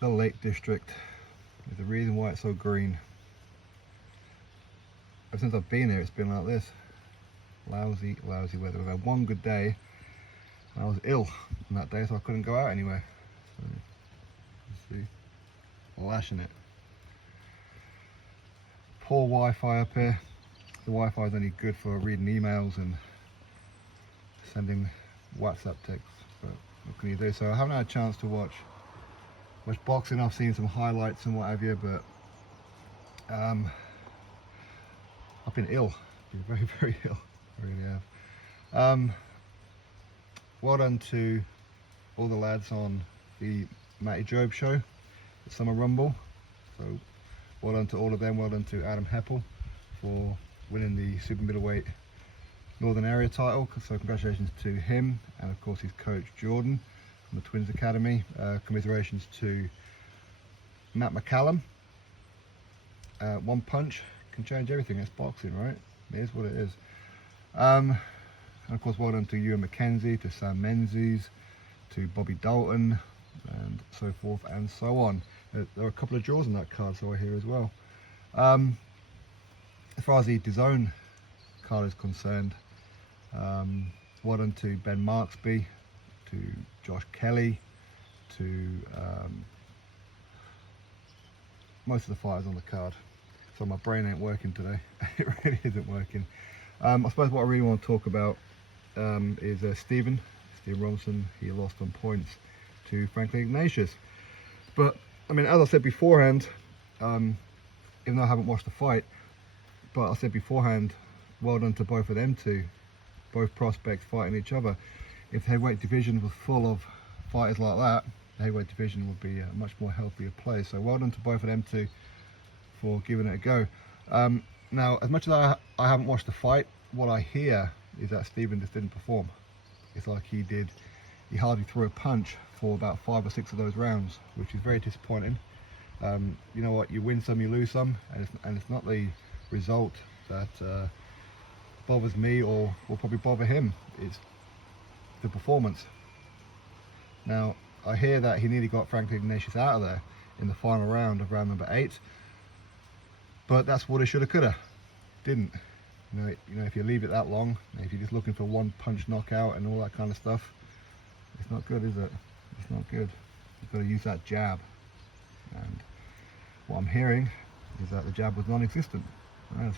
the Lake District. There's a reason why it's so green. Ever since I've been here, it's been like this. Lousy weather. We've had one good day. I was ill on that day, so I couldn't go out anywhere. So, you see, lashing it. Poor Wi-Fi up here. The Wi-Fi is only good for reading emails and sending WhatsApp texts, but what can you do? So I haven't had a chance to watch boxing. I've seen some highlights and what have you, but I've been ill. I've been very ill. I really have. Well done to all the lads on the Matty Job show, the Summer Rumble. So well done to all of them. Well done to Adam Heppel for winning the super middleweight Northern Area title. So congratulations to him, and of course his coach Jordan from the Twins Academy. Commiserations to Matt McCallum. One punch can change everything. It's boxing, right? It is what it is. And of course, well done to Ewan McKenzie, to Sam Menzies, to Bobby Dalton, and so forth and so on. There are a couple of draws on that card, so I hear as well. As far as the DAZN card is concerned, well done to Ben Marksby, to Josh Kelly, to most of the fighters on the card. So my brain ain't working today. It really isn't working. I suppose what I really want to talk about is Stephen Robinson. He lost on points to Franklin Ignatius. But I mean, as I said beforehand, even though I haven't watched the fight, but I said beforehand, well done to both of them two, both prospects fighting each other. If the heavyweight division was full of fighters like that, the heavyweight division would be a much more healthier place. So well done to both of them two for giving it a go. Now, as much as I haven't watched the fight, what I hear is that Stephen just didn't perform. It's like he hardly threw a punch for about 5 or 6 of those rounds, which is very disappointing. You know what, you win some, you lose some, and it's not the result that bothers me or will probably bother him. It's the performance. Now, I hear that he nearly got Franklin Ignatius out of there in the final round of round number 8, but that's what he shoulda, coulda. Didn't. You know, if you leave it that long, if you're just looking for one punch knockout and all that kind of stuff, it's not good, is it? It's not good. You've got to use that jab. And what I'm hearing is that the jab was non-existent.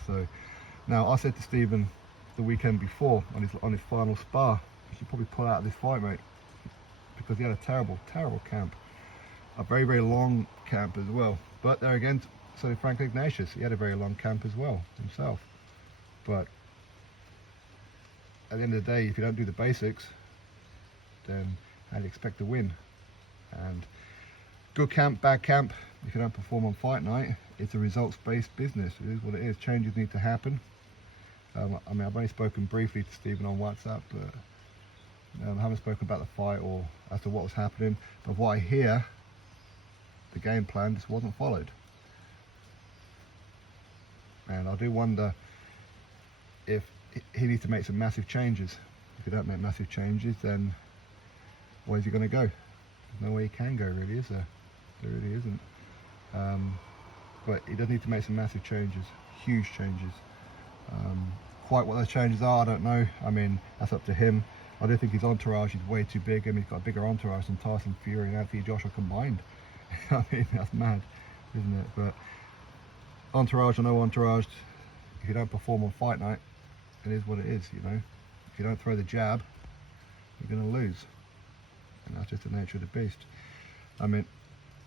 So now I said to Stephen the weekend before on his final spar, you should probably pull out of this fight, mate, because he had a terrible camp, a very, very long camp as well. But there again, so did Franklin Ignatius. He had a very long camp as well himself. But at the end of the day, if you don't do the basics, then how do you expect to win? And good camp, bad camp, if you don't perform on fight night, it's a results-based business. It is what it is. Changes need to happen. I mean, I've only spoken briefly to Stephen on WhatsApp, but I haven't spoken about the fight or as to what was happening. But what I hear, the game plan just wasn't followed. And I do wonder if he needs to make some massive changes. If you don't make massive changes, then where's he going to go? There's no way he can go, really, is there? There really isn't. But he does need to make some massive changes, huge changes. Quite what those changes are, I don't know. I mean, that's up to him. I do think his entourage is way too big. I mean, he's got a bigger entourage than Tyson Fury and Anthony Joshua combined. I mean, that's mad, isn't it? But entourage or no entourage, if you don't perform on fight night, it is what it is, you know. If you don't throw the jab, you're going to lose. And that's just the nature of the beast. I mean,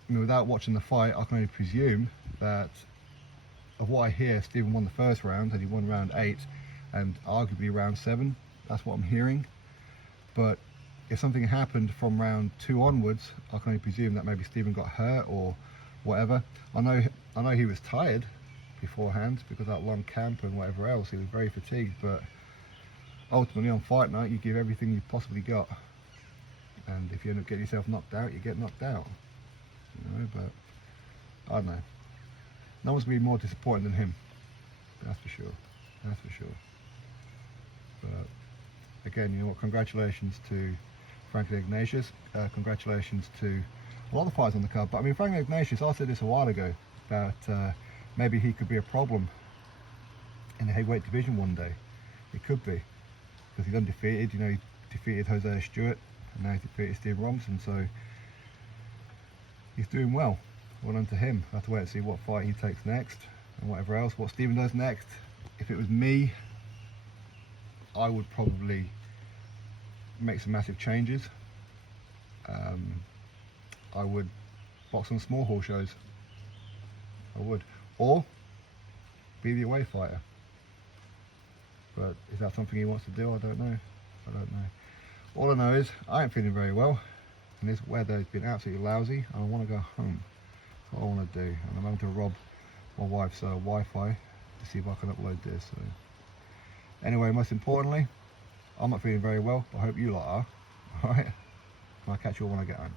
without watching the fight, I can only presume that, of what I hear, Stephen won the first round, and he won round 8, and arguably round 7. That's what I'm hearing. But if something happened from round 2 onwards, I can only presume that maybe Stephen got hurt or whatever. I know he was tired beforehand because of that long camp and whatever else. He was very fatigued, but ultimately on fight night, you give everything you possibly got. And if you end up getting yourself knocked out, you get knocked out. You know, but I don't know. No one's going to be more disappointed than him. That's for sure. That's for sure. But again, you know what? Congratulations to Franklin Ignatius. Congratulations to a lot of fighters on the card. But I mean, Frank Ignatius, I said this a while ago about maybe he could be a problem in the heavyweight division one day. It could be, because he's undefeated. You know, he defeated Jose Stewart, and now he's defeated Steve Robinson, so he's doing well. Well done to him. I have to wait and see what fight he takes next, and whatever else, what Stephen does next. If it was me, I would probably make some massive changes. I would box on small hall shows. I would, or be the away fighter. But is that something he wants to do? I don't know. All I know is I ain't feeling very well, and this weather has been absolutely lousy, and I want to go home. That's what I want to do, and I'm having to rob my wife's Wi-Fi to see if I can upload this. So anyway, most importantly, I'm not feeling very well, but I hope you lot are. Alright, I'll catch you all when I get home.